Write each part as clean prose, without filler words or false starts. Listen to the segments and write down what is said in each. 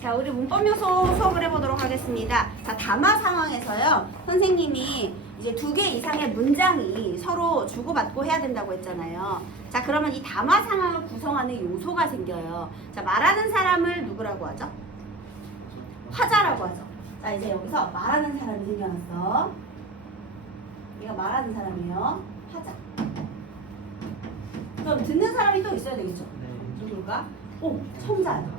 자, 우리 문법 요소 수업을 해보도록 하겠습니다. 자, 담화 상황에서요. 선생님이 이제 2개 이상의 문장이 서로 주고받고 해야 된다고 했잖아요. 자, 그러면 이 담화 상황을 구성하는 요소가 생겨요. 자, 말하는 사람을 누구라고 하죠? 화자라고 하죠. 자, 이제 여기서 말하는 사람이 생겨났어. 얘가 말하는 사람이에요. 화자. 그럼 듣는 사람이 또 있어야 되겠죠? 네. 누굴까? 오, 청자야.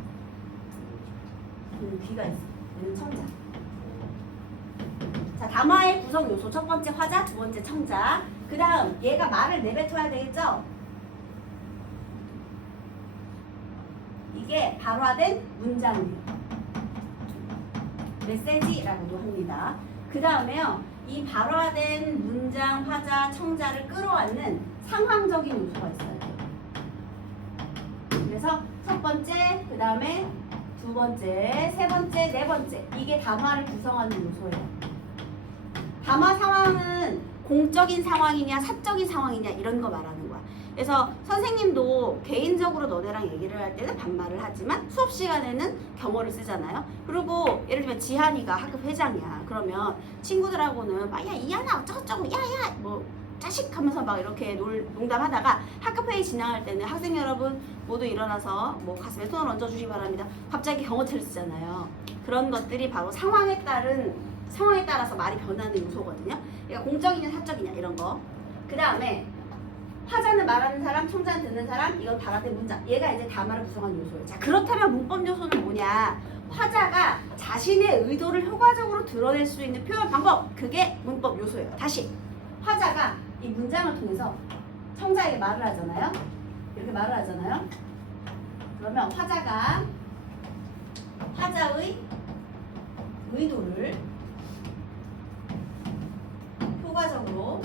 귀가 있어. 얘는 청자. 자, 담화의 구성 요소 첫 번째 화자, 두 번째 청자. 그 다음 얘가 말을 내뱉어야 되겠죠? 이게 발화된 문장이에요. 메시지라고도 합니다. 그 다음에요. 이 발화된 문장, 화자, 청자를 끌어안는 상황적인 요소가 있어요. 그래서 첫 번째, 그 다음에 두 번째, 세 번째, 네 번째. 이게 담화를 구성하는 요소예요. 담화 상황은 공적인 상황이냐 사적인 상황이냐 이런 거 말하는 거야. 그래서 선생님도 개인적으로 너네랑 얘기를 할 때는 반말을 하지만 수업 시간에는 경어를 쓰잖아요. 그리고 예를 들면 지한이가 학급 회장이야. 그러면 친구들하고는 막 야 이한아 어쩌고저쩌고 야야 뭐 자식 하면서 막 이렇게 농담하다가 학급회의 진행할 때는 학생 여러분 모두 일어나서 뭐 가슴에 손을 얹어주시기 바랍니다. 갑자기 경호체를 쓰잖아요. 그런 것들이 바로 상황에 따라서 말이 변하는 요소거든요. 그러니까 공적이냐 사적이냐 이런 거. 그 다음에 화자는 말하는 사람, 청자는 듣는 사람, 이건 발화된 문장. 얘가 이제 담화를 구성하는 요소예요. 자, 그렇다면 문법 요소는 뭐냐? 화자가 자신의 의도를 효과적으로 드러낼 수 있는 표현 방법. 그게 문법 요소예요. 다시. 화자가 이 문장을 통해서 청자에게 말을 하잖아요. 이렇게 말을 하잖아요. 그러면 화자가 화자의 의도를 효과적으로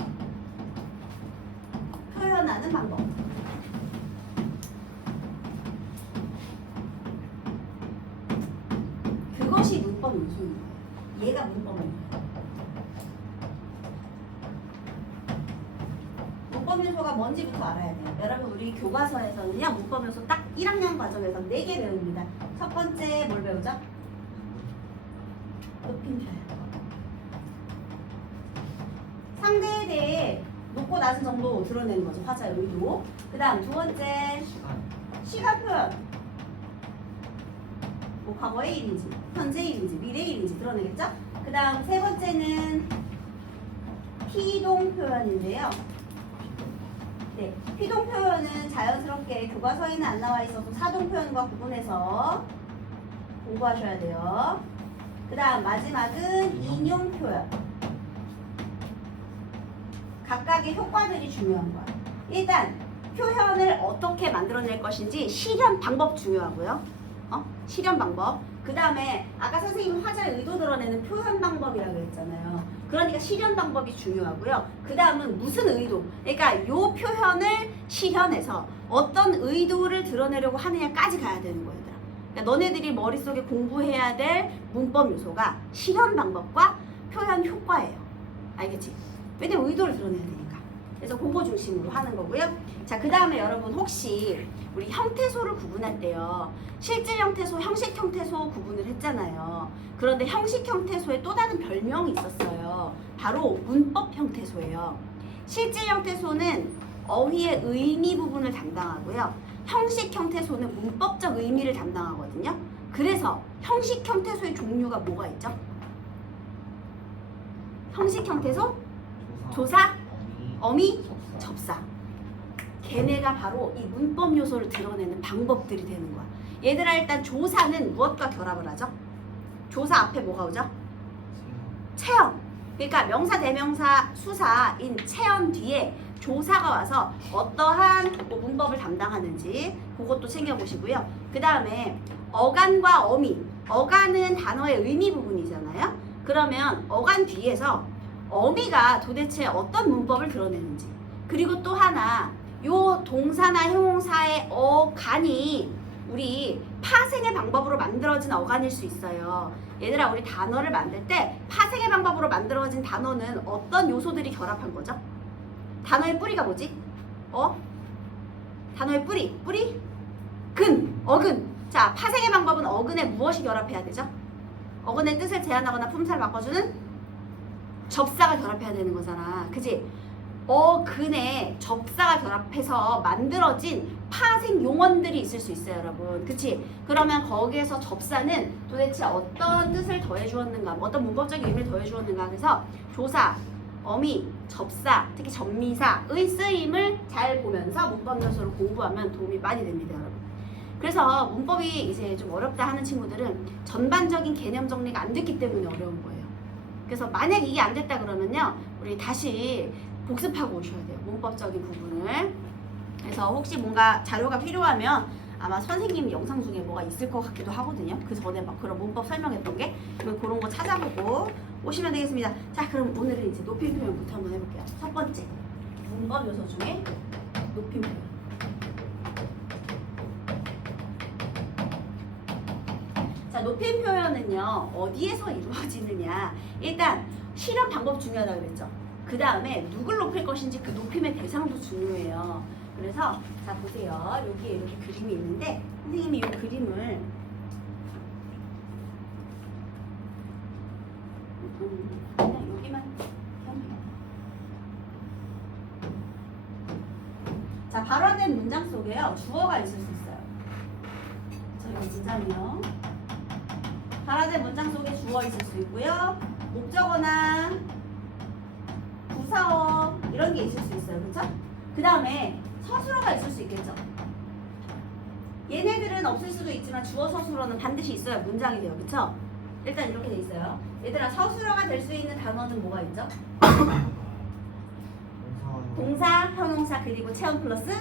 표현하는 방법. 그것이 문법 요소인 거예요. 얘가 문법인 거예요. 문법 요소가 뭔지부터 알아야 돼요. 여러분 우리 교과서에서는요. 문법 요소 딱 1학년 과정에서 4개 배웁니다. 첫 번째 뭘 배우죠? 높임 표현. 상대에 대해 높고 낮은 정도 드러내는 거죠. 화자의 의도. 그 다음 두 번째 시간 표현. 뭐 과거의 일인지 현재 일인지 미래 일인지 드러내겠죠? 그 다음 세 번째는 피동 표현인데요. 네, 피동 표현은 자연스럽게 교과서에는 안 나와 있어서 사동 표현과 구분해서 공부하셔야 돼요. 그 다음 마지막은 인용 표현. 각각의 효과들이 중요한 거야. 일단 표현을 어떻게 만들어낼 것인지 실현 방법 중요하고요. 실현 방법. 그 다음에 아까 선생님 화자의 의도 드러내는 표현 방법이라고 했잖아요. 그러니까 실현 방법이 중요하고요. 그 다음은 무슨 의도. 그러니까 이 표현을 실현해서 어떤 의도를 드러내려고 하느냐까지 가야 되는 거예요. 그러니까 너네들이 머릿속에 공부해야 될 문법 요소가 실현 방법과 표현 효과예요. 알겠지? 왜냐면 의도를 드러내야 되니까. 그래서 그거 중심으로 하는 거고요. 자, 그 다음에 여러분 혹시 우리 형태소를 구분할 때요. 실질 형태소, 형식 형태소 구분을 했잖아요. 그런데 형식 형태소에 또 다른 별명이 있었어요. 바로 문법 형태소예요. 실질 형태소는 어휘의 의미 부분을 담당하고요. 형식 형태소는 문법적 의미를 담당하거든요. 그래서 형식 형태소의 종류가 뭐가 있죠? 형식 형태소, 조사, 어미, 접사. 걔네가 바로 이 문법 요소를 드러내는 방법들이 되는 거야. 얘들아 일단 조사는 무엇과 결합을 하죠? 조사 앞에 뭐가 오죠? 체험. 그러니까 명사, 대명사, 수사인 체험 뒤에 조사가 와서 어떠한 뭐 문법을 담당하는지 그것도 챙겨보시고요. 그 다음에 어간과 어미. 어간은 단어의 의미 부분이잖아요. 그러면 어간 뒤에서 어미가 도대체 어떤 문법을 드러내는지. 그리고 또 하나 요 동사나 형용사의 어간이 우리 파생의 방법으로 만들어진 어간일 수 있어요. 얘들아 우리 단어를 만들 때 파생의 방법으로 만들어진 단어는 어떤 요소들이 결합한 거죠? 단어의 뿌리가 뭐지? 단어의 뿌리, 어근. 자, 파생의 방법은 어근에 무엇이 결합해야 되죠? 어근의 뜻을 제한하거나 품사를 바꿔주는 접사가 결합해야 되는 거잖아. 그지? 어근에 접사가 결합해서 만들어진 파생 용언들이 있을 수 있어요, 여러분. 그치? 그러면 거기에서 접사는 도대체 어떤 뜻을 더해 주었는가, 어떤 문법적인 의미를 더해 주었는가. 그래서 조사, 어미, 접사, 특히 접미사의 쓰임을 잘 보면서 문법 요소를 공부하면 도움이 많이 됩니다, 여러분. 그래서 문법이 이제 좀 어렵다 하는 친구들은 전반적인 개념 정리가 안 됐기 때문에 어려운 거예요. 그래서 만약 이게 안 됐다 그러면요, 우리 다시 복습하고 오셔야 돼요, 문법적인 부분을. 그래서 혹시 뭔가 자료가 필요하면 아마 선생님 영상 중에 뭐가 있을 것 같기도 하거든요. 그 전에 막 그런 문법 설명했던 게, 그런 거 찾아보고 오시면 되겠습니다. 자, 그럼 오늘은 이제 높임 표현부터 한번 해볼게요. 첫 번째, 문법 요소 중에 높임 표현. 자, 높임 표현은요, 어디에서 이루어지느냐. 일단 실현 방법 중요하다고 그랬죠. 그 다음에 누굴 높일 것인지 그 높임의 대상도 중요해요. 그래서 자, 보세요. 여기에 이렇게 그림이 있는데 선생님이 이 그림을 그냥 여기만 하면. 자, 발화된 문장 속에요, 주어가 있을 수 있어요. 저희 진짜요. 발화된 문장 속에 주어 있을 수 있고요, 목적어나 부사어 이런 게 있을 수 있어요. 그렇죠? 그 다음에 서술어가 있을 수 있겠죠. 얘네들은 없을 수도 있지만 주어 서술어는 반드시 있어야 문장이 돼요. 그렇죠? 일단 이렇게 돼 있어요. 얘들아, 서술어가 될 수 있는 단어는 뭐가 있죠? 동사, 형용사, 그리고 체험 플러스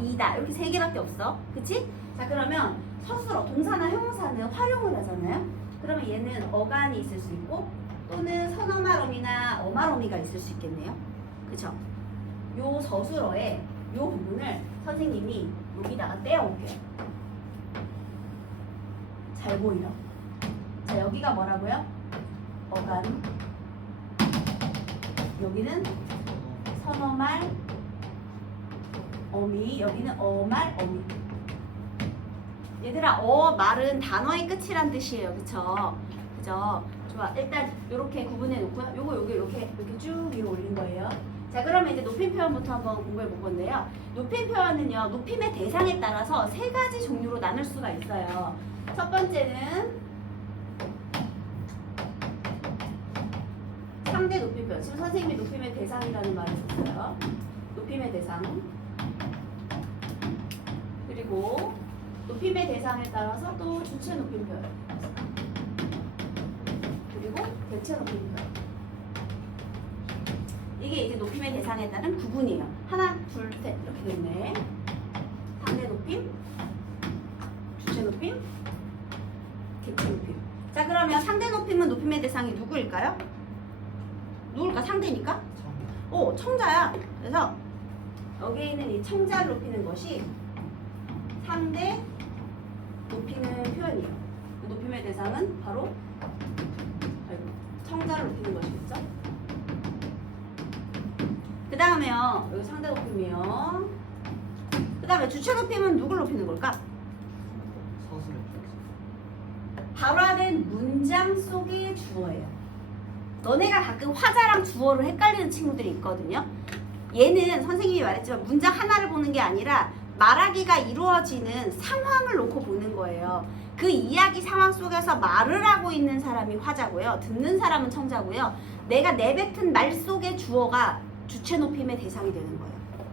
이다. 이렇게 세 개밖에 없어. 그치? 자, 그러면 서술어, 동사나 형용사는 활용을 하잖아요. 그러면 얘는 어간이 있을 수 있고 또는 선어말어미나 어말어미가 있을 수 있겠네요. 그쵸? 요 서술어의 요 부분을 선생님이 여기다가 떼어올게요. 잘 보이려. 자, 여기가 뭐라고요? 어간. 여기는 선어말 어미. 여기는 어말 어미. 얘들아, 말은 단어의 끝이란 뜻이에요. 그쵸? 그죠? 좋아. 일단 이렇게 구분해 놓고요. 요거 이렇게 쭉 위로 올린 거예요. 자, 그러면 이제 높임 표현부터 한번 공부해 볼 건데요. 높임 표현은요, 높임의 대상에 따라서 세 가지 종류로 나눌 수가 있어요. 첫 번째는 상대 높임 표현. 지금 선생님이 높임의 대상이라는 말을 썼어요. 높임의 대상. 그리고 높임의 대상에 따라서 또 주체 높임 표현. 그리고 대체 높임 표현. 이게 이제 높임의 대상에 따른 구분이에요. 하나, 둘, 셋 이렇게 됐네. 상대 높임, 주체 높임, 객체 높임. 자, 그러면 상대 높임은 높임의 대상이 누구일까요? 누굴까? 상대니까? 청자야. 그래서 여기에 있는 이 청자를 높이는 것이 상대 높이는 표현이에요. 높임의 대상은 바로 청자를 높이는 것이겠죠? 그 다음에요, 여기 상대 높임이요. 그 다음에 주체 높임은 누굴 높이는 걸까? 발화된 문장 속의 주어예요. 너네가 가끔 화자랑 주어를 헷갈리는 친구들이 있거든요. 얘는 선생님이 말했지만 문장 하나를 보는 게 아니라 말하기가 이루어지는 상황을 놓고 보는 거예요. 그 이야기 상황 속에서 말을 하고 있는 사람이 화자고요, 듣는 사람은 청자고요. 내가 내뱉은 말 속의 주어가 주체 높임의 대상이 되는 거예요.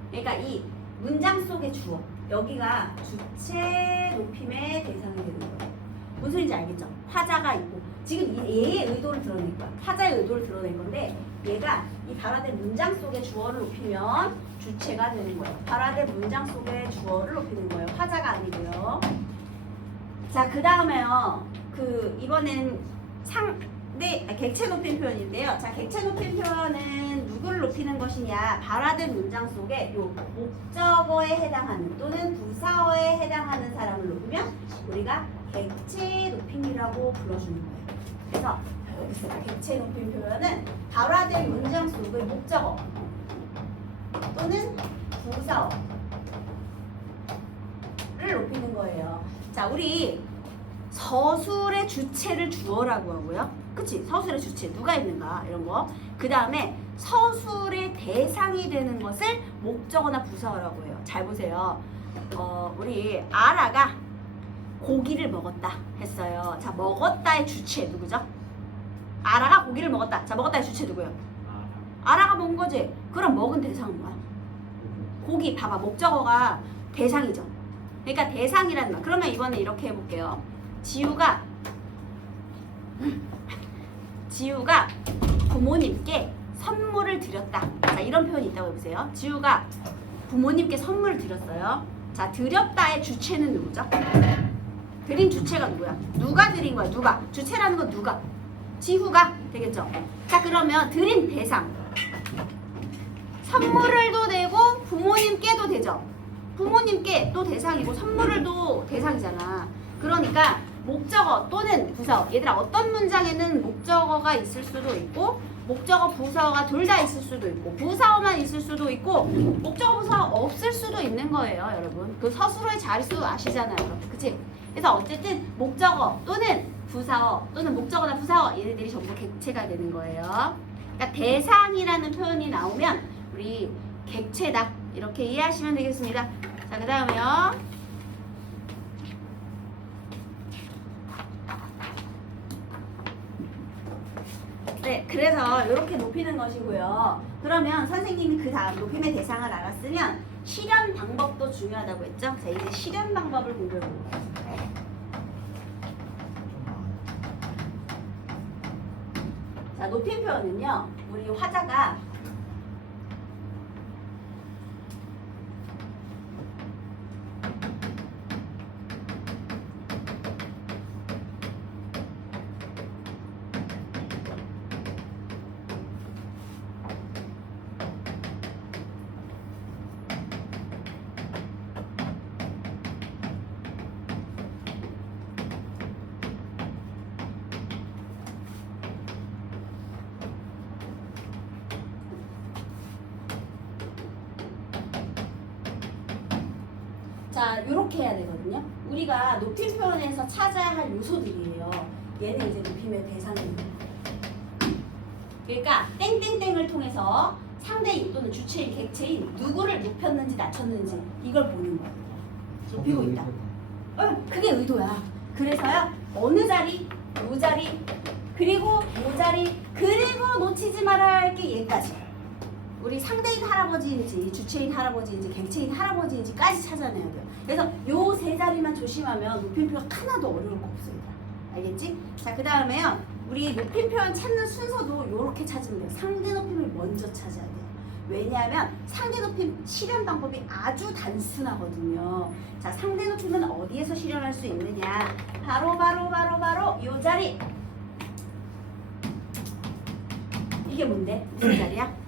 그러니까 이 문장 속의 주어, 여기가 주체 높임의 대상이 되는 거예요. 무슨 소리인지 알겠죠? 화자가 있고, 지금 얘의 의도를 드러낼 거야. 화자의 의도를 드러낼 건데, 얘가 이 발화된 문장 속의 주어를 높이면 주체가 되는 거예요. 발화된 문장 속의 주어를 높이는 거예요. 화자가 아니고요. 자, 그 다음에요. 이번엔 객체 높임 표현인데요. 자, 객체 높임 표현은 누구를 높이는 것이냐? 발화된 문장 속에 요 목적어에 해당하는 또는 부사어에 해당하는 사람을 높이면 우리가 객체 높임이라고 불러주는 거예요. 그래서 여기 있어요. 객체 높임 표현은 발화된 문장 속의 목적어 또는 부사어를 높이는 거예요. 자, 우리 서술의 주체를 주어라고 하고요. 그치? 서술의 주체 누가 있는가 이런 거. 그 다음에 서술의 대상이 되는 것을 목적어나 부사어라고 해요. 잘 보세요. 우리 아라가 고기를 먹었다 했어요. 자, 먹었다의 주체 누구죠? 아라가 고기를 먹었다. 자, 먹었다의 주체 누구예요? 아라가 먹은 거지. 그럼 먹은 대상은 뭐야? 고기. 봐봐, 목적어가 대상이죠. 그러니까 대상이라는 말. 그러면 이번에 이렇게 해볼게요. 지우가 부모님께 선물을 드렸다. 자, 이런 표현이 있다고 해보세요. 지우가 부모님께 선물을 드렸어요. 자, 드렸다의 주체는 누구죠? 드린 주체가 누구야? 누가 드린 거야? 누가? 주체라는 건 누가? 지우가 되겠죠? 자, 그러면 드린 대상. 선물을도 되고 부모님께도 되죠? 부모님께 또 대상이고 선물을도 대상이잖아. 그러니까 목적어 또는 부사어. 얘들아, 어떤 문장에는 목적어가 있을 수도 있고 목적어 부사어가 둘 다 있을 수도 있고 부사어만 있을 수도 있고 목적어 부사어 없을 수도 있는 거예요, 여러분. 그 서술어의 자릿수 아시잖아요, 여러분. 그치? 그래서 어쨌든 목적어 또는 부사어 또는 목적어나 부사어 얘네들이 전부 객체가 되는 거예요. 그러니까 대상이라는 표현이 나오면 우리 객체다 이렇게 이해하시면 되겠습니다. 자, 그 다음에요. 네, 그래서 이렇게 높이는 것이고요. 그러면 선생님이 그 다음 높임의 대상을 알았으면 실현 방법도 중요하다고 했죠? 자, 이제 실현 방법을 공부해 볼게요. 자, 높임 표현은요. 우리 화자가 자, 요렇게 해야 되거든요. 우리가 높임 표현에서 찾아야 할 요소들이에요. 얘는 이제 높임의 대상입니다. 그러니까 땡땡땡을 통해서 상대인 또는 주체인 객체인 누구를 높였는지 낮췄는지 이걸 보는 거예요. 높이고 있다. 그게 의도야. 그래서요. 어느 자리, 요 자리, 그리고 요 자리, 그리고 놓치지 말아야 할 게 얘까지. 우리 상대인 할아버지인지 주체인 할아버지인지 객체인 할아버지인지까지 찾아내야 돼요. 그래서 요 세 자리만 조심하면 높임표가 하나도 어려울 거 없습니다. 알겠지? 자, 그 다음에요. 우리 높임 표현 찾는 순서도 요렇게 찾으면 돼요. 상대 높임을 먼저 찾아야 돼요. 왜냐하면 상대 높임 실현 방법이 아주 단순하거든요. 자, 상대 높임은 어디에서 실현할 수 있느냐? 바로 요 자리. 이게 뭔데? 무슨 자리야?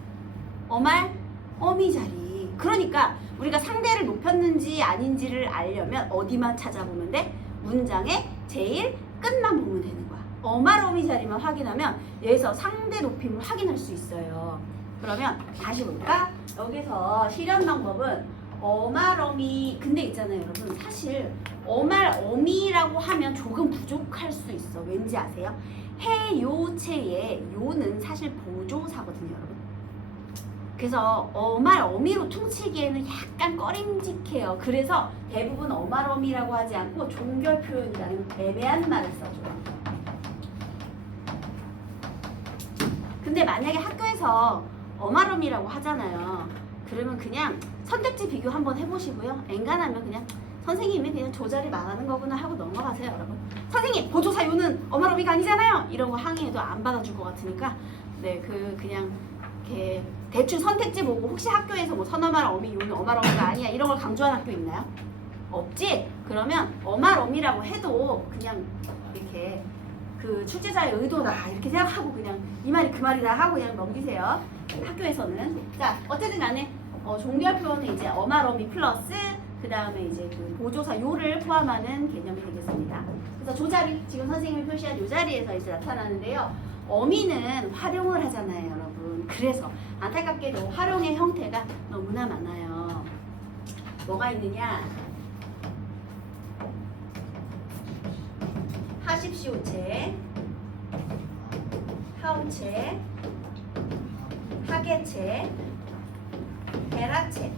어말, 어미 자리. 그러니까 우리가 상대를 높였는지 아닌지를 알려면 어디만 찾아보면 돼? 문장의 제일 끝만 보면 되는 거야. 어말, 어미 자리만 확인하면 여기서 상대 높임을 확인할 수 있어요. 그러면 다시 볼까? 여기서 실현 방법은 어말, 어미. 근데 있잖아요, 여러분. 사실 어말, 어미라고 하면 조금 부족할 수 있어. 왠지 아세요? 해, 요, 체의 요는 사실 보조사거든요, 여러분. 그래서 어말, 어미로 퉁치기에는 약간 꺼림직해요. 그래서 대부분 어말, 어미라고 하지 않고 종결 표현이라는 애매한 말을 써줘요. 근데 만약에 학교에서 어말, 어미라고 하잖아요. 그러면 그냥 선택지 비교 한번 해보시고요. 엔간하면 그냥 선생님이 그냥 조자리 말하는 거구나 하고 넘어가세요, 여러분. 선생님, 보조사 요는 어말, 어미가 아니잖아요. 이런 거 항의해도 안 받아줄 것 같으니까 네, 그냥 이렇게 대충 선택지 보고 혹시 학교에서 뭐 선어말, 어미, 요는 어말, 어미가 아니야 이런 걸 강조하는 학교 있나요? 없지? 그러면 어말, 어미라고 해도 그냥 이렇게 그 출제자의 의도다 이렇게 생각하고 그냥 이 말이 그 말이다 하고 그냥 넘기세요. 학교에서는. 자, 어쨌든 간에 종결 표현은 이제 어말, 어미 플러스 그 다음에 이제 그 보조사 요를 포함하는 개념이 되겠습니다. 그래서 조자리, 지금 선생님이 표시한 요 자리에서 이제 나타나는데요. 어미는 활용을 하잖아요, 여러분. 그래서 안타깝게도 활용의 형태가 너무나 많아요. 뭐가 있느냐? 하십시오체, 하우체, 하계체, 헤라체.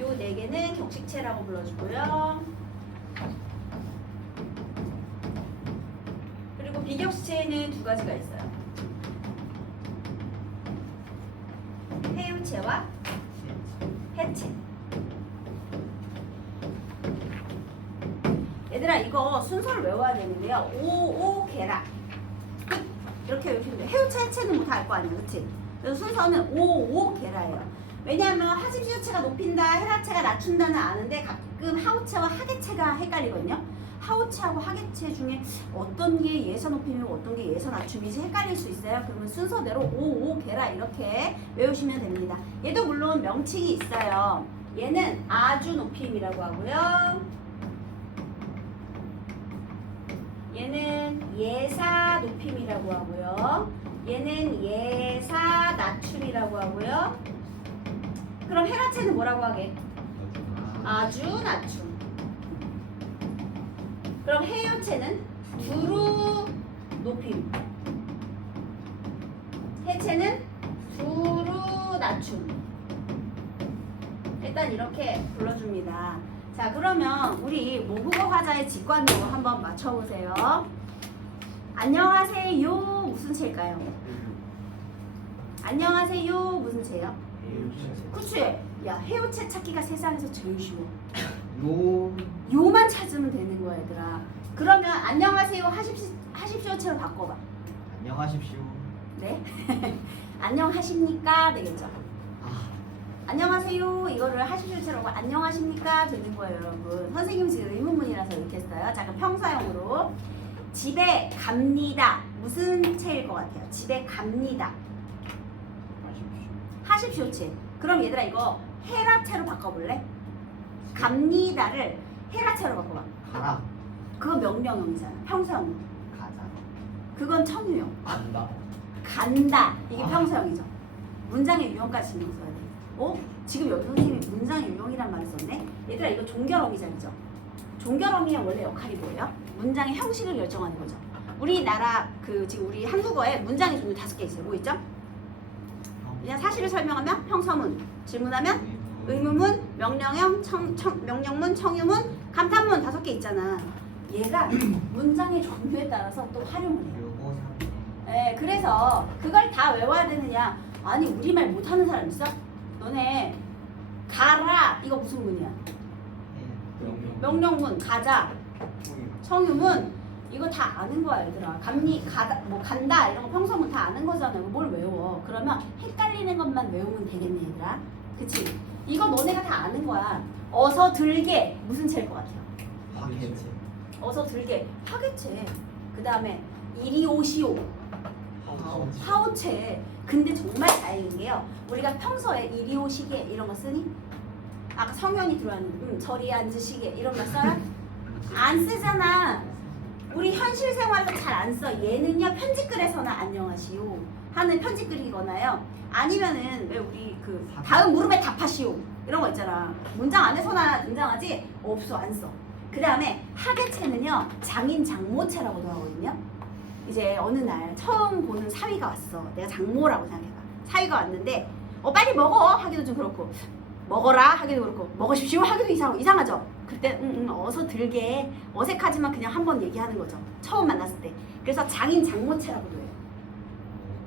요 네 개는 격식체라고 불러주고요. 그리고 비격식체에는 두 가지가 있어요. 해유체와 해체. 얘들아 이거 순서를 외워야 되는데요. 오오게라 끝. 이렇게 외우시면 돼요. 해유체 해체는 뭐 다 알 거 아니에요, 그렇지? 그래서 순서는 오오게라예요. 왜냐하면 하십시오체가 높인다, 헤라체가 낮춘다는 아는데 가끔 하우체와 하계체가 헷갈리거든요. 하우체하고 하계체 중에 어떤 게 예서 높임이고 어떤 게 예서 낮춤이지 헷갈릴 수 있어요. 그러면 순서대로 오오게라 이렇게 외우시면 됩니다. 얘도 물론 명칭이 있어요. 얘는 아주 높임이라고 하고요. 얘는 예사 높임이라고 하고요. 얘는 예사 낮춤이라고 하고요. 그럼 헤라체는 뭐라고 하게? 아주 낮춤. 그럼 해유체는 두루 높임. 해체는 두루 낮춤. 일단 이렇게 불러줍니다. 자, 그러면 우리 모국어 화자의 직관으로 한번 맞춰보세요. 안녕하세요. 무슨 체일까요? 안녕하세요. 무슨 체요? 그치? 야, 해유체 찾기가 세상에서 제일 쉬워. 요만 찾으면 되는 거야, 얘들아. 그러면 안녕하세요 하십시오체로 바꿔봐. 안녕하십시오. 네? 안녕하십니까? 되겠죠? 안녕하세요 이거를 하십시오체로 하고 안녕하십니까? 되는 거예요, 여러분. 선생님이 지금 의문문이라서 이렇게 했어요. 자, 그럼 평사형으로 집에 갑니다. 무슨 체일 것 같아요? 집에 갑니다. 하십시오체. 그럼 얘들아 이거 헤라체로 바꿔볼래? 갑니다를 헤라체로 바꿔봐. 가라. 그건 명령형이잖아. 평사형. 가자. 그건 청유형. 간다. 간다. 이게 평사형이죠. 문장의 유형까지 신경 써야 돼. 지금 여기 선생님이 문장의 유형이란 말을 썼네? 얘들아 이거 종결어미잖죠. 종결어미의 원래 역할이 뭐예요? 문장의 형식을 결정하는 거죠. 우리나라 지금 우리 한국어에 문장의 종류 5개 있어요. 뭐 있죠? 그냥 사실을 설명하면 평서문, 질문하면 의문문, 명령형, 명령문, 청유문, 감탄문 5개 있잖아. 얘가 문장의 종류에 따라서 또 활용을 해요. 네, 그래서 그걸 다 외워야 되느냐? 아니 우리말 못하는 사람 있어? 너네 가라 이거 무슨 문이야? 명령문, 가자, 청유문 이거 다 아는 거야, 얘들아. 간다 이런 거 평소문 다 아는 거잖아요. 뭘 외워? 그러면 헷갈리는 것만 외우면 되겠네, 얘들아. 그치? 이거 너네가 다 아는 거야. 어서 들게 무슨 체일 것 같아요? 하계체. 어서 들게 하계체. 그 다음에 이리 오시오 하오체. 근데 정말 다행인 게요. 우리가 평소에 이리 오시게 이런 거 쓰니? 아까 성현이 들어왔는데 저리 앉으시게 이런 거 써요? 안 쓰잖아. 우리 현실 생활에서 잘 안 써. 얘는요 편지글에서나 안녕하시오 하는 편지글이거나요. 아니면은 왜 우리 다음 물음에 답하시오 이런 거 있잖아. 문장 안에서나 등장하지 없어, 안 써. 그 다음에 하계체는요 장인 장모체라고도 하거든요. 이제 어느 날 처음 보는 사위가 왔어. 내가 장모라고 생각해봐. 사위가 왔는데 빨리 먹어 하기도 좀 그렇고 먹어라 하기도 그렇고 먹으십시오 하기도 이상하죠. 그때 어서 들게 어색하지만 그냥 한번 얘기하는 거죠. 처음 만났을 때. 그래서 장인 장모체라고도 해요.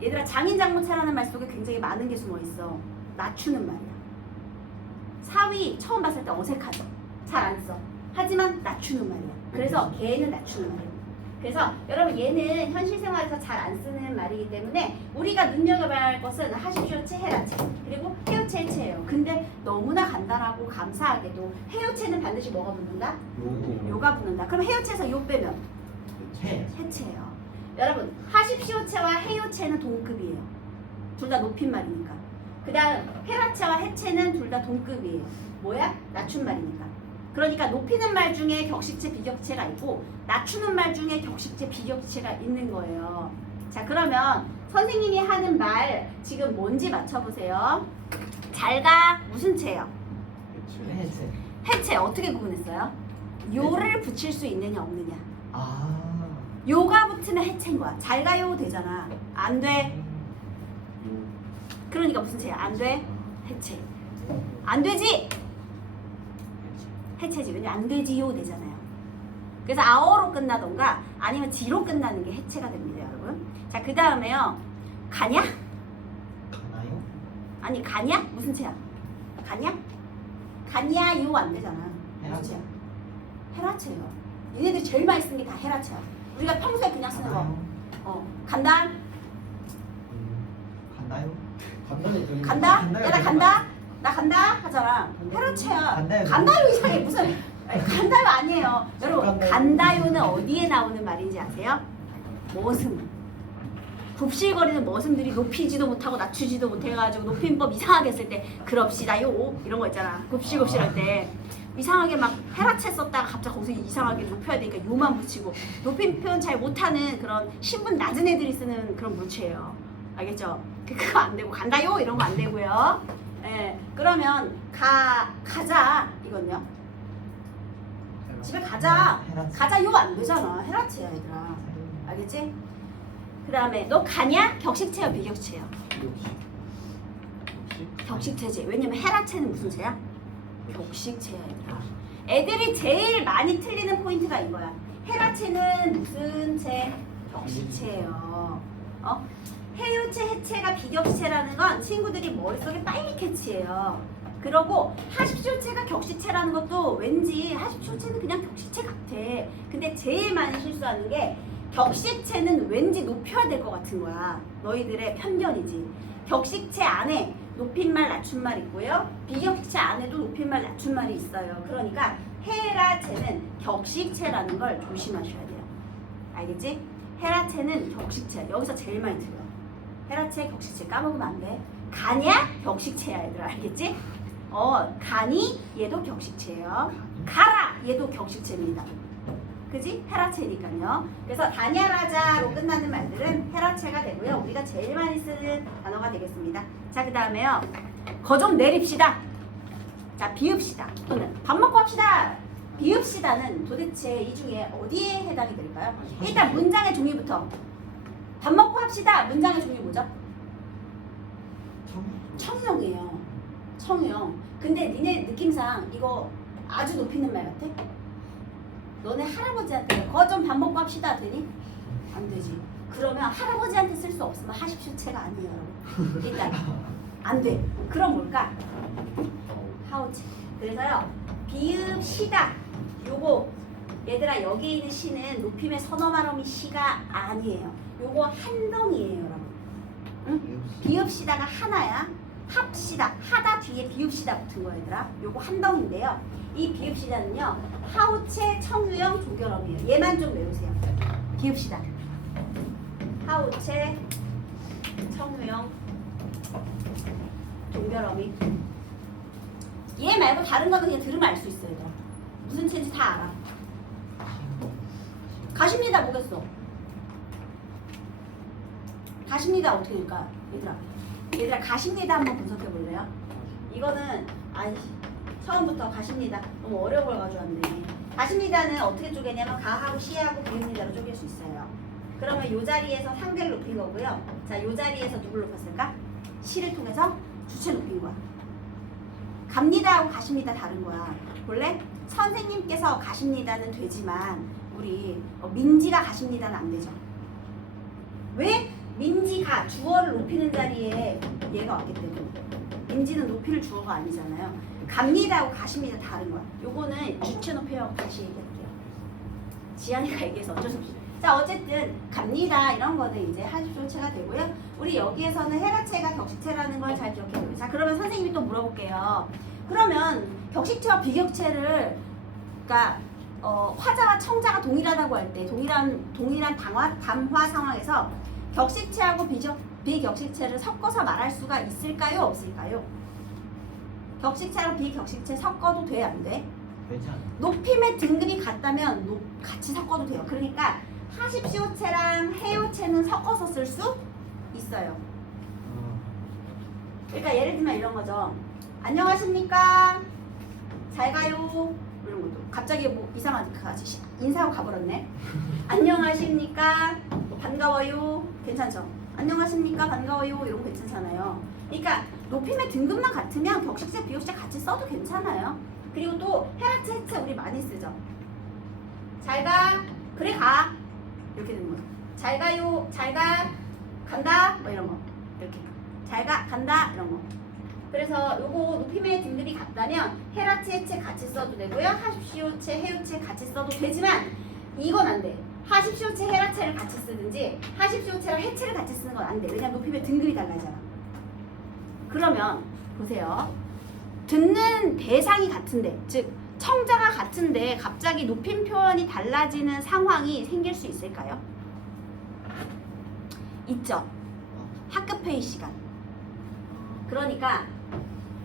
얘들아 장인 장모체라는 말 속에 굉장히 많은 게 숨어 있어. 낮추는 말이야. 사위 처음 봤을 때 어색하죠. 잘 안 써. 하지만 낮추는 말이야. 그래서 걔는 낮추는 말이야. 그래서 여러분 얘는 현실 생활에서 잘 안 쓰는 말이기 때문에 우리가 눈여겨봐야 할 것은 하십시오체, 헤라체 그리고 해유체, 해체예요. 근데 너무나 간단하고 감사하게도 해유체는 반드시 뭐가 붙는다? 요가 붙는다. 그럼 해유체에서 요 빼면 해체예요. 여러분 하십시오체와 해유체는 동급이에요. 둘 다 높임말이니까. 그 다음 헤라체와 해체는 둘 다 동급이에요. 뭐야? 낮춤말이니까. 그러니까 높이는 말 중에 격식체, 비격체가 있고 낮추는 말 중에 격식체, 비격체가 있는 거예요. 자, 그러면 선생님이 하는 말 지금 뭔지 맞춰보세요. 잘가 무슨 체예요? 해체. 해체 어떻게 구분했어요? 요를 붙일 수 있느냐 없느냐. 아. 요가 붙으면 해체인 거야. 잘 가요 되잖아. 안 돼. 그러니까 무슨 죄야? 안 돼. 해체. 안 되지. 해체지. 왜냐 안 되지요 되잖아요. 그래서 아어로 끝나던가 아니면 지로 끝나는 게 해체가 됩니다, 여러분. 자, 그 다음에요. 가냐? 가나요? 아니 가냐? 무슨 채야? 가냐? 가냐요 안 되잖아. 무슨 채야? 헤라체요. 얘네들이 제일 많이 쓰는 게 다 헤라체야. 우리가 평소에 그냥 쓰는 거. 간다. 간다요? 간다. 야 나 간다. 나 간다 하잖아. 헤라체야. 간다요. 간다요 이상해 무슨? 간다요 아니에요. 여러분 간다요는 어디에 나오는 말인지 아세요? 머슴. 굽실거리는 머슴들이 높이지도 못하고 낮추지도 못해가지고 높임법 이상하게 했을 때 그럽시다요 이런 거 있잖아. 굽실굽실할 때 이상하게 막 헤라체 썼다가 갑자기 거기서 이상하게 높여야 되니까 요만 붙이고 높임 표현 잘 못하는 그런 신분 낮은 애들이 쓰는 그런 물체예요. 알겠죠? 그거 안 되고 간다요 이런 거 안 되고요. 예, 그러면 가자 이건요. 집에 가자. 가자요 안 되잖아. 헤라체야 얘들아. 알겠지? 그 다음에 너 가냐? 격식체요 비격식체요? 격식체지. 왜냐면 헤라체는 무슨 체야? 격식체야 얘들아. 애들이 제일 많이 틀리는 포인트가 이거야. 헤라체는 무슨 체? 격식체예요. 해유체, 해체가 비격식체라는 건 친구들이 머릿속에 빨리 캐치해요. 그러고 하십시오체가 격식체라는 것도 왠지 하십시오체는 그냥 격식체 같아. 근데 제일 많이 실수하는 게 격식체는 왠지 높여야 될 것 같은 거야. 너희들의 편견이지. 격식체 안에 높임말 낮춤말 있고요. 비격식체 안에도 높임말 낮춤말이 있어요. 그러니까 헤라체는 격식체라는 걸 조심하셔야 돼요. 알겠지? 헤라체는 격식체. 여기서 제일 많이 들어요. 헤라체 격식체 까먹으면 안 돼. 가냐? 격식체야 얘들아. 알겠지? 가니? 얘도 격식체예요. 가라! 얘도 격식체입니다. 그지? 헤라체니까요. 그래서 다냐라자로 끝나는 말들은 헤라체가 되고요. 우리가 제일 많이 쓰는 단어가 되겠습니다. 자, 그 다음에요. 거 좀 내립시다. 자, 비읍시다. 또는 밥 먹고 합시다. 비읍시다는 도대체 이 중에 어디에 해당이 될까요? 일단 문장의 종류부터. 밥 먹고 합시다. 문장의 종류 뭐죠? 청유형이에요. 청유형. 근데 니네 느낌상 이거 아주 높이는 말 같아? 너네 할아버지한테 거 좀 밥 먹고 합시다 되니? 안 되지. 그러면 할아버지한테 쓸 수 없으면 하십시오체가 아니에요, 여러분. 일단 안 돼. 그럼 뭘까? 하우체. 그래서요 비읍시다. 요거 얘들아 여기 있는 시는 높임의 선어 발음이 시가 아니에요. 요거 한 덩이에요, 여러분. 응? 비읍시다가 하나야. 합시다. 하다 뒤에 비읍시다 붙은 거 얘들아. 요거 한 덩인데요. 이 비읍시다는요 하우체 청유형 조결어이에요. 얘만 좀 외우세요. 비읍시다. 하우체 청유형 조결어미. 얘 말고 다른 거는 그냥 들으면 알 수 있어요. 얘들아. 무슨 체인지 다 알아. 가십니다 뭐겠어? 가십니다 어떻게 될까? 얘들아 가십니다 한번 분석해 볼래요? 이거는 처음부터 가십니다. 너무 어려운 걸 가져왔네. 가십니다는 어떻게 쪼개냐면 가하고 시하고 비읍니다로 쪼갤 수 있어요. 그러면 이 자리에서 상대를 높인 거고요. 자, 이 자리에서 누굴 높였을까? 시를 통해서 주체 높인 거야. 갑니다하고 가십니다 다른 거야. 볼래? 선생님께서 가십니다는 되지만 우리 민지가 가십니다는 안 되죠. 왜? 민지가 주어를 높이는 자리에 얘가 왔기 때문에. 민지는 높이를 주어가 아니잖아요. 갑니다하고 가십니다 다른 거야. 요거는 주체 높여하고 다시 얘기할게요. 지안이가 얘기해서 어쩔 수 없이. 자, 어쨌든 갑니다 이런 거는 이제 하십시오체가 되고요. 우리 여기에서는 헤라체가 격식체라는 걸 잘 기억해요. 자, 그러면 선생님이 또 물어볼게요. 그러면 격식체와 비격체를 그러니까 화자와 청자가 동일하다고 할 때 동일한 담화 상황에서 격식체하고 비격식체를 섞어서 말할 수가 있을까요? 없을까요? 격식체랑 비격식체 섞어도 돼? 안 돼? 되지 않아요? 높임의 등급이 같다면 같이 섞어도 돼요. 그러니까 하십시오체랑 해요체는 섞어서 쓸 수 있어요. 그러니까 예를 들면 이런 거죠. 안녕하십니까? 잘 가요. 이런 것도 갑자기 뭐 이상하게 인사하고 가버렸네. 안녕하십니까? 뭐 반가워요. 괜찮죠? 안녕하십니까? 반가워요. 이런 거 괜찮잖아요. 그러니까 높임의 등급만 같으면 격식제, 비격식제 같이 써도 괜찮아요. 그리고 또 헤라트, 해체 우리 많이 쓰죠. 잘 가. 그래 가. 이렇게 되는 거죠. 잘 가요. 잘 가. 간다. 뭐 이런 거. 이렇게. 잘 가. 간다. 이런 거. 그래서 요거 높임의 등급이 같다면 헤라체, 해체 같이 써도 되고요. 하십시오체, 해요체 같이 써도 되지만 이건 안 돼. 하십시오체, 헤라체를 같이 쓰든지 하십시오체랑 해체를 같이 쓰는 건 안 돼. 왜냐면 높임의 등급이 달라잖아. 그러면 보세요. 듣는 대상이 같은데, 즉 청자가 같은데 갑자기 높임 표현이 달라지는 상황이 생길 수 있을까요? 있죠. 학급 회의 시간. 그러니까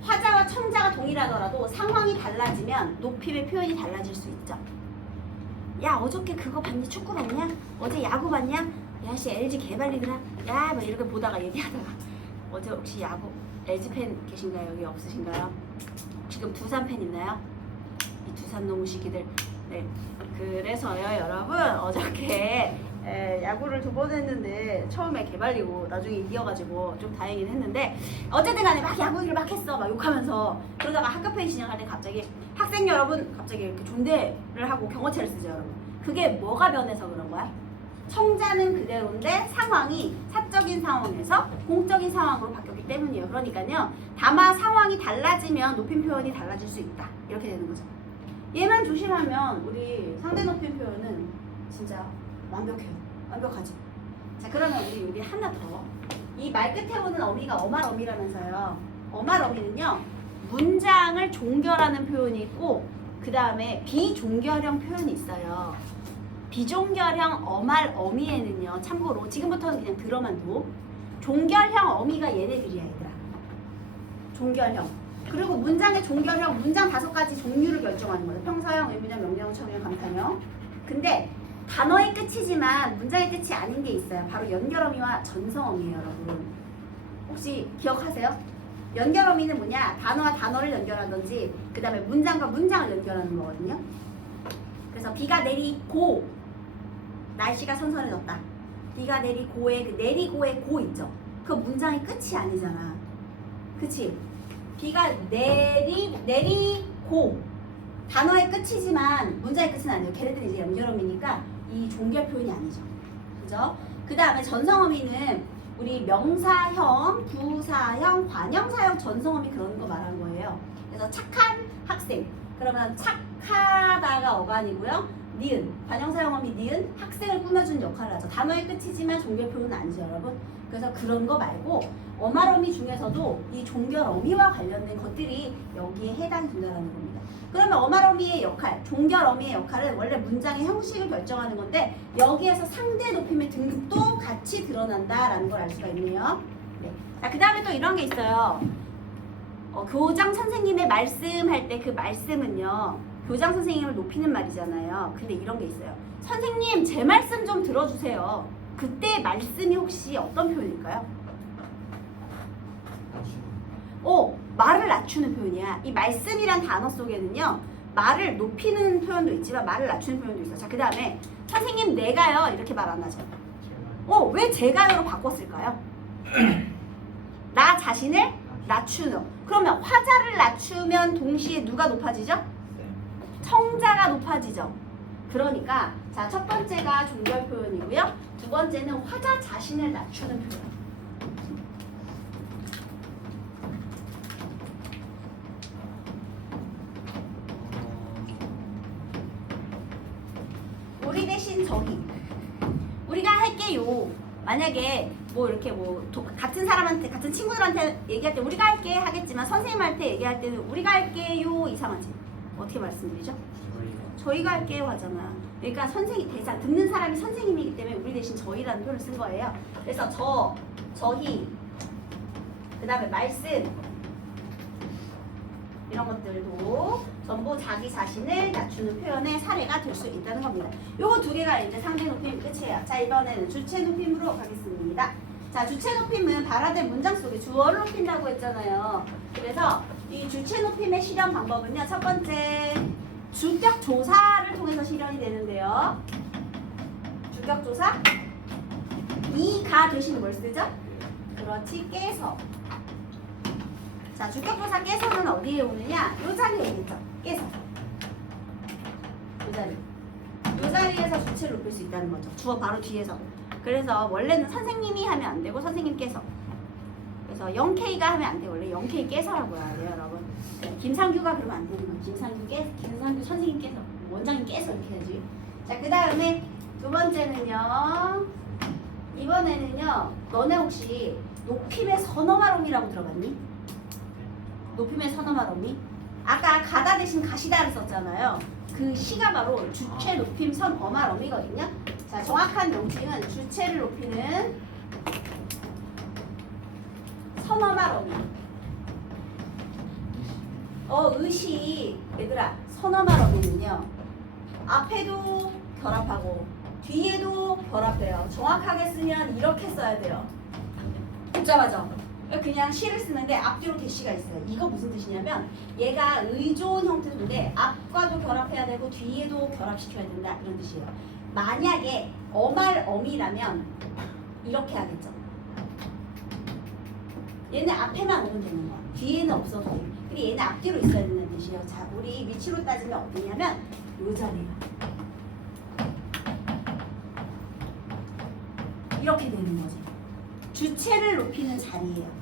화자와 청자가 동일하더라도 상황이 달라지면 높임의 표현이 달라질 수 있죠. 야 어저께 그거 봤니? 축구 봤냐? 어제 야구 봤냐? 야씨 LG 개발리더라. 야 뭐 이렇게 보다가 얘기하다가 어제 혹시 야구 LG 팬 계신가요? 여기 없으신가요? 지금 두산 팬 있나요? 이 두산 놈의 시기들. 네. 그래서요 여러분 어저께 야구를 2번 했는데 처음에 개발리고 나중에 이겨가지고 좀 다행이긴 했는데 어쨌든 간에 막 야구를 막 했어 막 욕하면서 그러다가 학급회의 진행할 때 갑자기 학생 여러분 갑자기 이렇게 존대를 하고 경어체를 쓰죠 여러분. 그게 뭐가 변해서 그런 거야? 청자는 그대로인데 상황이 사적인 상황에서 공적인 상황으로 바뀌었기 때문이에요. 그러니까요 다마 상황이 달라지면 높임 표현이 달라질 수 있다 이렇게 되는 거죠. 얘만 조심하면 우리 상대 높임 표현은 진짜 완벽해요. 완벽하죠. 자 그러면 우리 여기 하나 더. 이 말 끝에 오는 어미가 어말어미라면서요. 어말어미는요 문장을 종결하는 표현이 있고 그 다음에 비종결형 표현이 있어요. 비종결형 어말어미에는요 참고로 지금부터는 그냥 들어만 둬. 종결형 어미가 얘네들이야 얘들아. 종결형. 그리고 문장의 종결형 문장 5가지 종류를 결정하는 거예요. 평사형, 의문형, 명령, 청형, 감탄형. 근데 단어의 끝이지만 문장의 끝이 아닌 게 있어요. 바로 연결어미와 전성어미예요, 여러분. 혹시 기억하세요? 연결어미는 뭐냐? 단어와 단어를 연결하든지 그 다음에 문장과 문장을 연결하는 거거든요. 그래서 비가 내리고 날씨가 선선해졌다. 비가 내리고의 그 내리고의 고 있죠? 그 문장의 끝이 아니잖아. 그치? 비가 내리고 단어의 끝이지만 문장의 끝은 아니에요. 걔네들이 이제 연결어미니까 이 종결 표현이 아니죠. 그죠? 그 다음에 전성어미는 우리 명사형, 부사형, 관형사형 전성어미 그런 거 말하는 거예요. 그래서 착한 학생. 그러면 착하다가 어간이고요. 니은, 관형사형어미 니은, 학생을 꾸며주는 역할을 하죠. 단어의 끝이지만 종결 표현은 아니죠, 여러분. 그래서 그런 거 말고 어말어미 중에서도 이 종결어미와 관련된 것들이 여기에 해당이 된다는 겁니다. 그러면 어말어미의 역할, 종결어미의 역할은 원래 문장의 형식을 결정하는 건데 여기에서 상대 높임의 등급도 같이 드러난다라는 걸 알 수가 있네요. 네. 자, 그 다음에 또 이런 게 있어요. 교장 선생님의 말씀할 때 그 말씀은요. 교장 선생님을 높이는 말이잖아요. 근데 이런 게 있어요. 선생님 제 말씀 좀 들어주세요. 그때 말씀이 혹시 어떤 표현일까요? 말을 낮추는 표현이야. 이 말씀이란 단어 속에는요 말을 높이는 표현도 있지만 말을 낮추는 표현도 있어. 자, 그 다음에 선생님 내가요 이렇게 말 안 하죠. 왜 제가요로 바꿨을까요? 나 자신을 낮추는. 그러면 화자를 낮추면 동시에 누가 높아지죠? 청자가 높아지죠. 그러니까 자, 첫 번째가 종결 표현이고요. 두 번째는 화자 자신을 낮추는 표현. 우리 대신 저희. 우리가 할게요. 만약에 뭐 이렇게 같은 사람한테 같은 친구들한테 얘기할 때 우리가 할게 하겠지만 선생님한테 얘기할 때는 우리가 할게요 이상하지. 어떻게 말씀드리죠? 저희가 할게요 하잖아. 그러니까 선생님 대상 듣는 사람이 선생님이기 때문에 우리 대신 저희라는 표현을 쓴 거예요. 그래서 저희 그 다음에 말씀 이런 것들도 전부 자기 자신을 낮추는 표현의 사례가 될 수 있다는 겁니다. 요거 2개가 이제 상대 높임 끝이에요. 자, 이번에는 주체 높임으로 가겠습니다. 자, 주체 높임은 발화된 문장 속에 주어를 높인다고 했잖아요. 그래서 이 주체 높임의 실현 방법은요. 첫 번째 주격 조사를 통해서 실현이 되는데요. 주격 조사 이가 대신 뭘 쓰죠? 그렇지, 깨서. 자, 주격 조사 깨서는 어디에 오느냐? 요 자리에 있죠. 깨서. 요 자리. 요 자리에서 주체를 높일 수 있다는 거죠. 주어 바로 뒤에서. 그래서 원래는 선생님이 하면 안 되고 선생님께서. 그래서 0K가 하면 안 돼. 원래 0K 깨서라고 해야 돼요, 여러분. 김상규가 그러면 안 되는 거야. 김상규 선생님께서, 원장님께서 이렇게 해야지. 자, 그 다음에 두 번째는요. 이번에는요. 너네 혹시 높임의 선어말음이라고 들어봤니? 높임의 선어말음이? 아까 가다 대신 가시다를 썼잖아요. 그 시가 바로 주체 높임 선어말음이거든요. 자, 정확한 명칭은 주체를 높이는 선어말음이. 의시. 얘들아, 선어말음이는요. 앞에도 결합하고 뒤에도 결합해요. 정확하게 쓰면 이렇게 써야 돼요. 복잡하죠? 그냥 시를 쓰는데 앞뒤로 대시가 있어요. 이거 무슨 뜻이냐면 얘가 의존 형태인데 앞과도 결합해야 되고 뒤에도 결합시켜야 된다, 이런 뜻이에요. 만약에 어말어미라면 이렇게 하겠죠. 얘는 앞에만 오면 되는 거야. 뒤에는 없어도 돼. 근데 얘는 앞뒤로 있어야 되는 뜻이에요. 자, 우리 위치로 따지면 어디냐면 요 자리가 이렇게 되는 거지. 주체를 높이는 자리예요.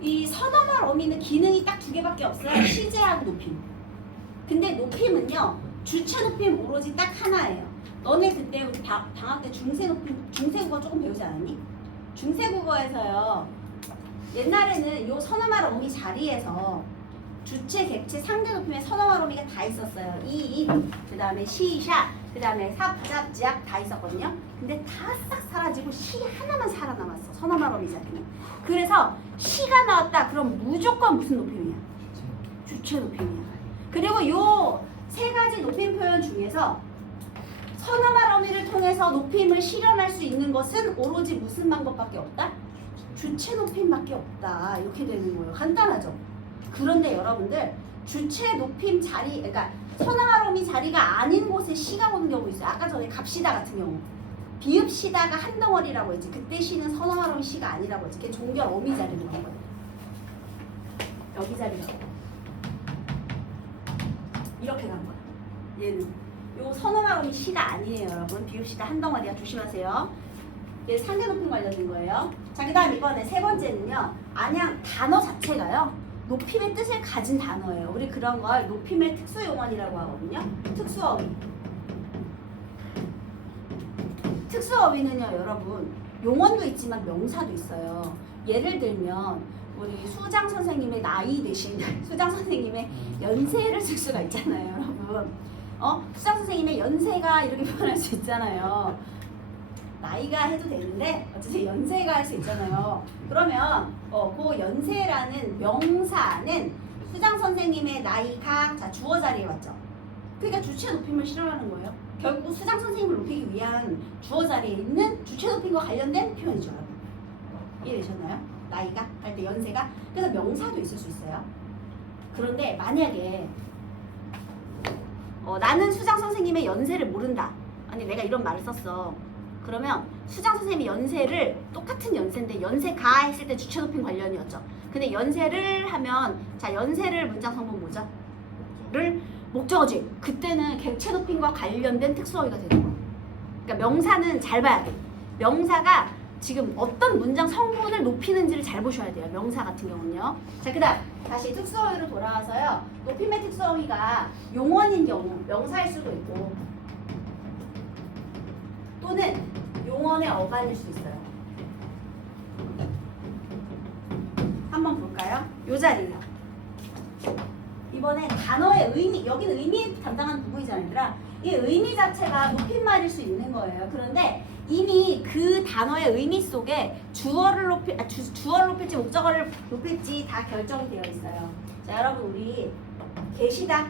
이 선어말 어미는 기능이 딱 두 개밖에 없어요. 시제하고 높임. 근데 높임은요, 주체 높임 오로지 딱 하나예요. 너네 그때 우리 방학 때 중세 높임, 중세국어 조금 배우지 않았니? 중세국어에서요, 옛날에는 요 선어말 어미 자리에서 주체, 객체, 상대 높임의 선어말 어미가 다 있었어요. 그 다음에 시샤, 그 다음에 삽잡지약 다 있었거든요. 근데 다 싹 사라지고 시 하나만 살아남았어. 선어말 어미 자리는. 그래서 시가 나왔다. 그럼 무조건 무슨 높임이야? 주체 높임이야. 그리고 요 세 가지 높임 표현 중에서 선어말 어미를 통해서 높임을 실현할 수 있는 것은 오로지 무슨 방법밖에 없다? 주체 높임밖에 없다. 이렇게 되는 거예요. 간단하죠? 그런데 여러분들 주체 높임 자리, 그러니까 선어말 어미 자리가 아닌 곳에 시가 오는 경우 있어요. 아까 전에 갑시다 같은 경우. 비읍시다가 한 덩어리라고 했지. 그때 시는 선어말 어미 시가 아니라고 했지. 그게 종결 어미 자리로 간 거예요. 여기 자리라고. 이렇게 간 거야. 얘는. 요 선어말 어미 시가 아니에요, 여러분. 비읍시다 한 덩어리야. 조심하세요. 얘 상대 높임 관련된 거예요. 자, 그 다음 이번에 세 번째는요. 안양 단어 자체가요. 높임의 뜻을 가진 단어예요. 우리 그런 걸 높임의 특수용언이라고 하거든요. 특수어휘. 특수어휘는요, 여러분, 용언도 있지만 명사도 있어요. 예를 들면 우리 수장 선생님의 나이 대신 수장 선생님의 연세를 쓸 수가 있잖아요, 여러분. 수장 선생님의 연세가 이렇게 표현할 수 있잖아요. 나이가 해도 되는데 어쨌든 연세가 할 수 있잖아요. 그러면 그 연세라는 명사는 수장 선생님의 나이가, 자, 주어 자리에 왔죠. 그러니까 주체 높임을 실현하는 거예요. 결국 수장 선생님을 높이기 위한 주어 자리에 있는 주체 높임과 관련된 표현이죠, 여러분. 이해되셨나요? 나이가 할 때 연세가. 그래서 명사도 있을 수 있어요. 그런데 만약에 나는 수장 선생님의 연세를 모른다. 아니, 내가 이런 말을 썼어. 그러면 수장 선생님의 연세를, 똑같은 연세인데 연세가 했을 때 주체 높임 관련이었죠. 근데 연세를 하면, 자, 연세를 문장 성분 뭐죠? 를 목적어지. 그때는 객체 높임과 관련된 특수어휘가 되는 거야. 그러니까 명사는 잘 봐야 돼. 명사가 지금 어떤 문장 성분을 높이는지를 잘 보셔야 돼요. 명사 같은 경우는요. 자, 그 다음 다시 특수어휘로 돌아와서요. 높임의 특수어휘가 용언인 경우 명사일 수도 있고 또는 용언의 어간일 수 있어요. 한번 볼까요? 요 자리요. 이번에 단어의 의미, 여기는 의미 담당하는 부분이잖아요. 얘들아. 이 의미 자체가 높임말일 수 있는 거예요. 그런데 이미 그 단어의 의미 속에 주어를 높일지 목적어를 높일지 다 결정이 되어 있어요. 자, 여러분, 우리 계시다.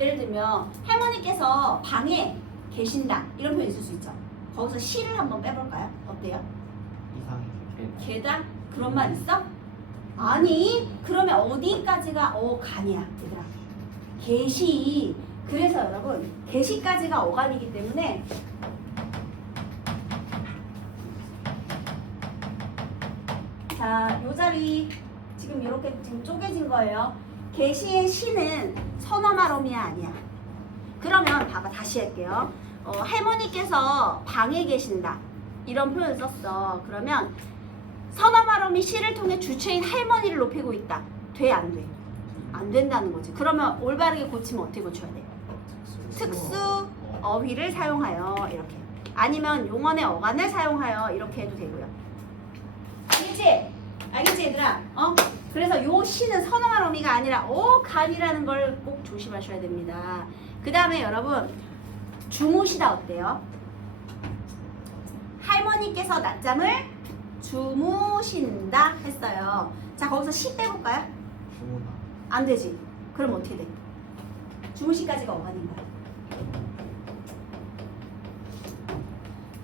예를 들면 할머니께서 방에 계신다, 이런 표현 있을 수 있죠. 거기서 시를 한번 빼볼까요? 어때요? 이상해. 계다? 그런 말 있어? 아니 그러면 어디까지가 어간이야 얘들아. 개시. 그래서 여러분 개시까지가 어간이기 때문에 자, 요 자리 지금 이렇게 지금 쪼개진 거예요. 개시의 시는 선어말음이야 아니야? 그러면 봐봐 다시 할게요. 할머니께서 방에 계신다 이런 표현을 썼어. 그러면 선어말음이 시를 통해 주체인 할머니를 높이고 있다. 돼 안 돼? 안 된다는 거지. 그러면 올바르게 고치면 어떻게 고쳐야 돼? 특수 어휘를 사용하여 이렇게. 아니면 용언의 어간을 사용하여 이렇게 해도 되고요. 알겠지? 알겠지 얘들아? 그래서 요 시는 선어말 어미가 아니라 어간이라는 걸 꼭 조심하셔야 됩니다. 그 다음에 여러분 주무시다 어때요? 할머니께서 낮잠을 주무신다 했어요. 자 거기서 시 빼볼까요? 주문아. 안 되지. 그럼 어떻게 돼? 주무시까지가 어간인 거야.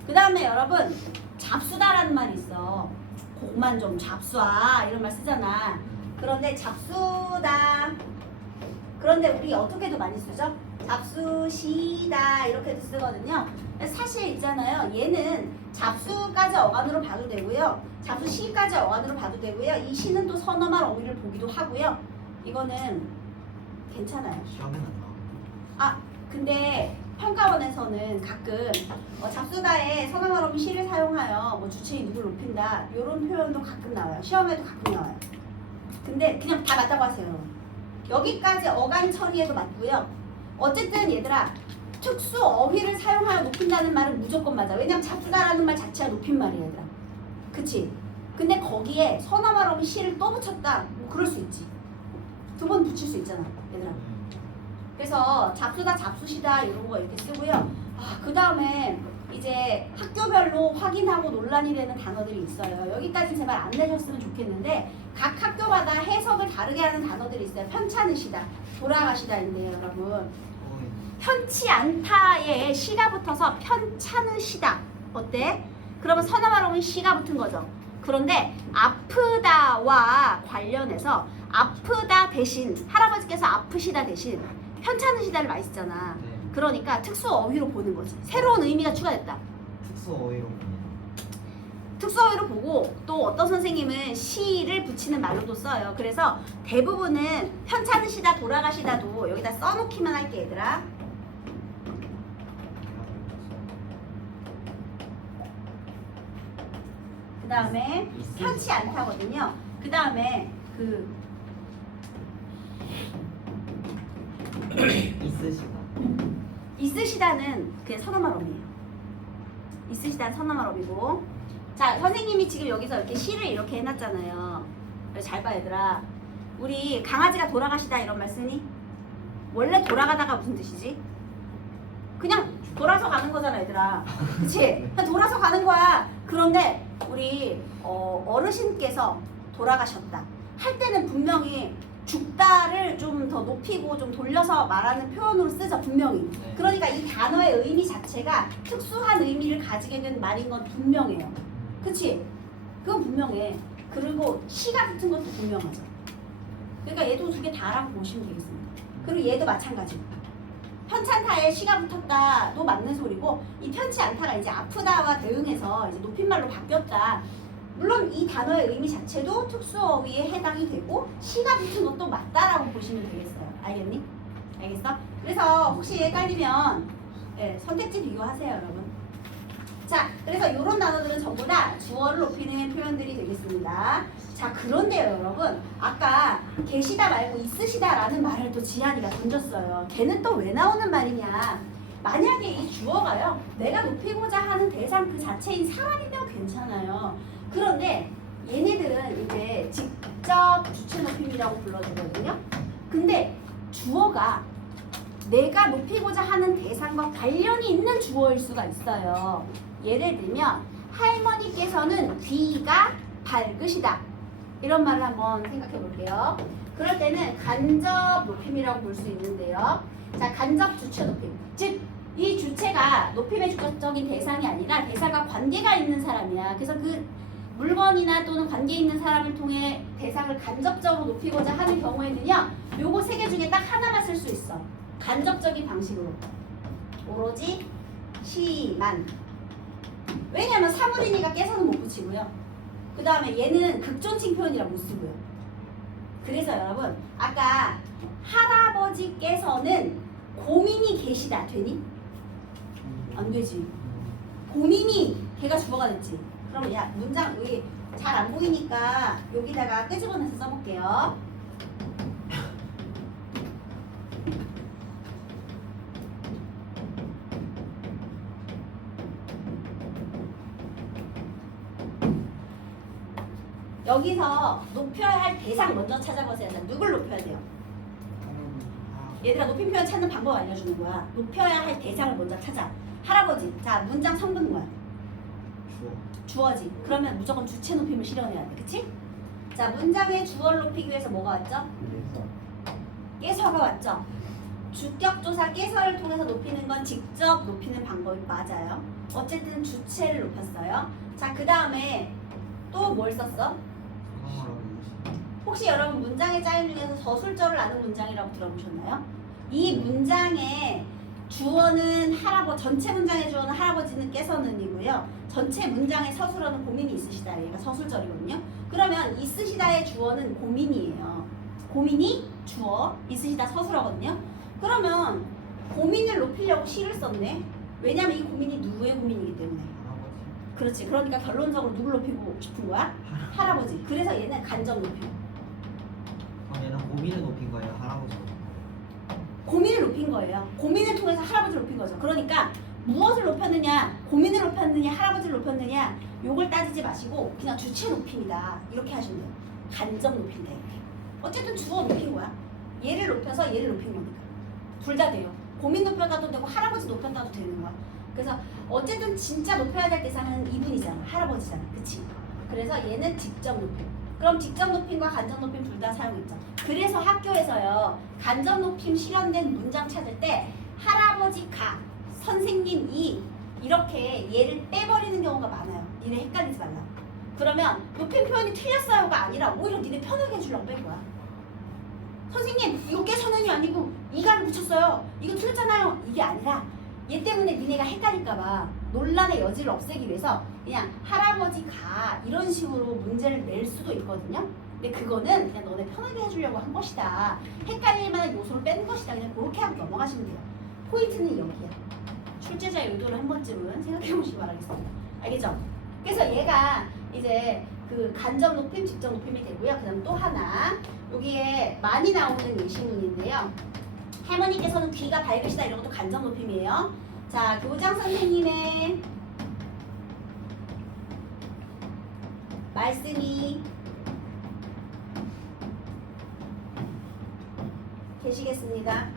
그 다음에 여러분 잡수다라는 말이 있어. 곡만 좀 잡수아 이런 말 쓰잖아. 그런데 잡수다. 그런데 우리 어떻게도 많이 쓰죠? 잡수시다 이렇게도 쓰거든요. 사실 있잖아요. 얘는 잡수까지 어간으로 봐도 되고요. 잡수시까지 어간으로 봐도 되고요. 이 시는 또 선어말 어휘를 보기도 하고요. 이거는 괜찮아요. 시험에는 안 나와. 근데 평가원에서는 가끔 잡수다에 선어말 어휘 시를 사용하여 뭐 주체인 누구를 높인다 이런 표현도 가끔 나와요. 시험에도 가끔 나와요. 근데 그냥 다 맞다고 하세요. 여기까지 어간 처리해도 맞고요. 어쨌든 얘들아 특수 어휘를 사용하여 높인다는 말은 무조건 맞아. 왜냐면 잡수다라는 말 자체가 높인 말이야 얘들아. 그치? 근데 거기에 선어말 어휘 시를 또 붙였다. 뭐 그럴 수 있지. 두 번 붙일 수 있잖아 얘들아. 그래서 잡수다 잡수시다 이런 거 이렇게 쓰고요. 그 다음에 이제 학교별로 확인하고 논란이 되는 단어들이 있어요. 여기까지 제발 안 내셨으면 좋겠는데 각 학교마다 해석을 다르게 하는 단어들이 있어요. 편찮으시다, 돌아가시다인데요 여러분. 편치 않다에 시가 붙어서 편찮으시다. 어때? 그러면 선어말 어휘 시가 붙은 거죠. 그런데 아프다와 관련해서 아프다 대신 할아버지께서 아프시다 대신 편찮으시다를 많이 쓰잖아. 네. 그러니까 특수 어휘로 보는 거지. 새로운 의미가 추가됐다. 특수 어휘로 보면 특수 어휘로 보고 또 어떤 선생님은 시를 붙이는 말로도 써요. 그래서 대부분은 편찮으시다 돌아가시다도 여기다 써놓기만 할게 얘들아. 그 다음에 편치 않다거든요. 그 다음에 있으시다. 있으시다는 그냥 선어말 어휘예요. 있으시다는 선어말 어휘고. 자 선생님이 지금 여기서 이렇게 시를 이렇게 해놨잖아요. 잘 봐 얘들아. 우리 강아지가 돌아가시다 이런 말 쓰니? 원래 돌아가다가 무슨 뜻이지? 그냥 돌아서 가는 거잖아 얘들아. 그치? 그냥 돌아서 가는 거야. 그런데 우리 어르신께서 돌아가셨다 할 때는 분명히 죽다를 좀 더 높이고 좀 돌려서 말하는 표현으로 쓰죠 분명히. 네. 그러니까 이 단어의 의미 자체가 특수한 의미를 가지게 된 말인 건 분명해요. 그치? 그건 분명해. 그리고 시가 붙은 것도 분명하죠. 그러니까 얘도 두 개 다라고 보시면 되겠습니다. 그리고 얘도 마찬가지고 편찮다에 시가 붙었다도 맞는 소리고 이 편치 않다가 이제 아프다와 대응해서 이제 높임말로 바뀌었다. 물론 이 단어의 의미 자체도 특수어휘에 해당이 되고 시가 붙은 것도 맞다라고 보시면 되겠어요. 알겠니? 알겠어? 그래서 혹시 헷갈리면 선택지 비교하세요 여러분. 자 그래서 이런 단어들은 전부 다 주어를 높이는 표현들이 되겠습니다. 자 그런데요 여러분 아까 계시다 말고 있으시다 라는 말을 또 지한이가 던졌어요. 걔는 또 왜 나오는 말이냐. 만약에 이 주어가요 내가 높이고자 하는 대상 그 자체인 사람이면 괜찮아요. 그런데 얘네들은 이제 직접 주체 높임이라고 불러주거든요. 근데 주어가 내가 높이고자 하는 대상과 관련이 있는 주어일 수가 있어요. 예를 들면 할머니께서는 귀가 밝으시다 이런 말을 한번 생각해 볼게요. 그럴 때는 간접 높임이라고 볼 수 있는데요. 자 간접 주체 높임 즉 이 주체가 높임의 주격적인 대상이 아니라 대상과 관계가 있는 사람이야. 그래서 그 물건이나 또는 관계 있는 사람을 통해 대상을 간접적으로 높이고자 하는 경우에는요. 요거 세 개 중에 딱 하나만 쓸 수 있어. 간접적인 방식으로. 오로지 시만. 왜냐면 사물이니까 깨서는 못 붙이고요. 그 다음에 얘는 극존칭 표현이라 못 쓰고요. 그래서 여러분 아까 할아버지께서는 고민이 계시다 되니? 안 되지. 고민이 걔가 주어가 됐지. 그러면 야 문장 여기 잘 안 보이니까 여기다가 끄집어내서 써볼게요. 여기서 높여야 할 대상 먼저 찾아보세요. 자, 누굴 높여야 돼요? 얘들아 높임 표현 찾는 방법 알려주는 거야. 높여야 할 대상을 먼저 찾아. 할아버지. 자 문장 성분 뭐야? 주어지. 그러면 무조건 주체 높임을 실현해야 돼. 그치? 자 문장의 주어를 높이기 위해서 뭐가 왔죠? 깨서가 왔죠? 주격조사 깨서를 통해서 높이는 건 직접 높이는 방법이 맞아요. 어쨌든 주체를 높였어요. 자 그 다음에 또 뭘 썼어? 혹시 여러분 문장의 짜임 중에서 서술절을 아는 문장이라고 들어보셨나요? 이 문장의 주어는 할아버지, 전체 문장의 주어는 할아버지는 깨서는이고요. 전체 문장의 서술어는 고민이 있으시다. 얘가 서술절이거든요. 그러면 있으시다의 주어는 고민이에요. 고민이 주어, 있으시다 서술어거든요. 그러면 고민을 높이려고 시를 썼네. 왜냐면 이 고민이 누구의 고민이기 때문에. 그렇지. 그러니까 결론적으로 누굴 높이고 싶은 거야? 할아버지. 그래서 얘는 간접 높임. 얘는 고민을 높인 거예요, 할아버지. 고민을 높인 거예요. 고민을 통해서 할아버지를 높인 거죠. 그러니까 무엇을 높였느냐, 고민을 높였느냐, 할아버지를 높였느냐 요걸 따지지 마시고 그냥 주체 높임이다. 이렇게 하시면 돼요. 간접 높인다 이렇게. 어쨌든 주어 높인 거야. 얘를 높여서 얘를 높인 거니까. 둘 다 돼요. 고민 높였다도 되고 할아버지 높였다도 되는 거야. 그래서 어쨌든 진짜 높여야 될 대상은 이분이잖아. 할아버지잖아. 그치? 그래서 얘는 직접 높임. 그럼 직접 높임과 간접 높임 둘 다 사용했죠. 그래서 학교에서요. 간접 높임 실현된 문장 찾을 때 할아버지가 선생님이 이렇게 얘를 빼버리는 경우가 많아요. 니네 헷갈리지 말라. 그러면 높임 표현이 틀렸어요가 아니라 오히려 니네 편하게 해주려고 뺀 거야. 선생님 이거 깨서는이 아니고 이가를 붙였어요. 이거 틀렸잖아요. 이게 아니라 얘 때문에 니네가 헷갈릴까봐 논란의 여지를 없애기 위해서 그냥 할아버지가 이런 식으로 문제를 낼 수도 있거든요. 근데 그거는 그냥 너네 편하게 해주려고 한 것이다. 헷갈릴 만한 요소를 뺀 것이다. 그냥 그렇게 하고 넘어가시면 돼요. 포인트는 여기야. 출제자의 의도를 한 번쯤은 생각해 보시기 바라겠습니다. 알겠죠? 그래서 얘가 이제 그 간접 높임, 직접 높임이 되고요. 그 다음 또 하나 여기에 많이 나오는 예시문인데요. 할머니께서는 귀가 밝으시다 이런 것도 간접 높임이에요. 자, 교장 선생님의 말씀이 계시겠습니다.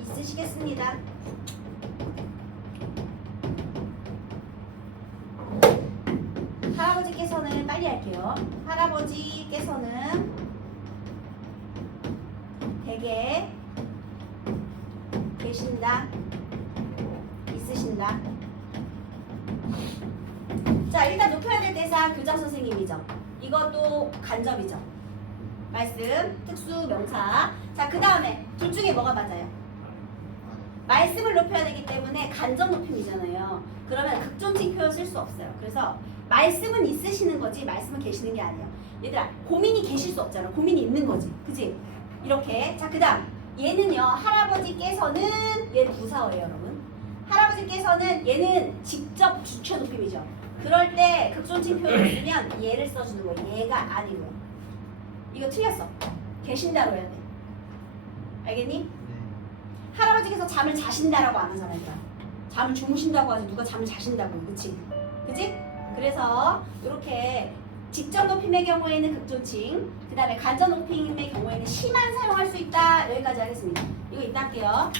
있으시겠습니다. 할아버지께서는 빨리 할게요. 할아버지께서는 댁에 계신다. 있으신다. 자, 일단 높여야 될 대상 교장 선생님이죠. 이것도 간접이죠. 말씀, 특수, 명사. 자, 그 다음에 둘 중에 뭐가 맞아요? 말씀을 높여야 되기 때문에 간접 높임이잖아요. 그러면 극존칭 표현 쓸 수 없어요. 그래서 말씀은 있으시는 거지 말씀은 계시는 게 아니에요. 얘들아 고민이 계실 수 없잖아. 고민이 있는 거지. 그치? 이렇게. 자, 그 다음 얘는요. 할아버지께서는 얘는 부사어예요 여러분. 할아버지께서는 얘는 직접 주체 높임이죠. 그럴 때 극존칭 표현을 쓰면 얘를 써주는 거예요. 얘가 아니고요. 이거 틀렸어. 계신다로 해야 돼. 알겠니? 네. 할아버지께서 잠을 자신다라고 안 하잖아요. 잠을 주무신다고 하지 누가 잠을 자신다고. 그치? 그치? 그래서 이렇게 직접 높임의 경우에는 극존칭, 그 다음에 간접 높임의 경우에는 시만 사용할 수 있다. 여기까지 하겠습니다. 이거 이따 할게요.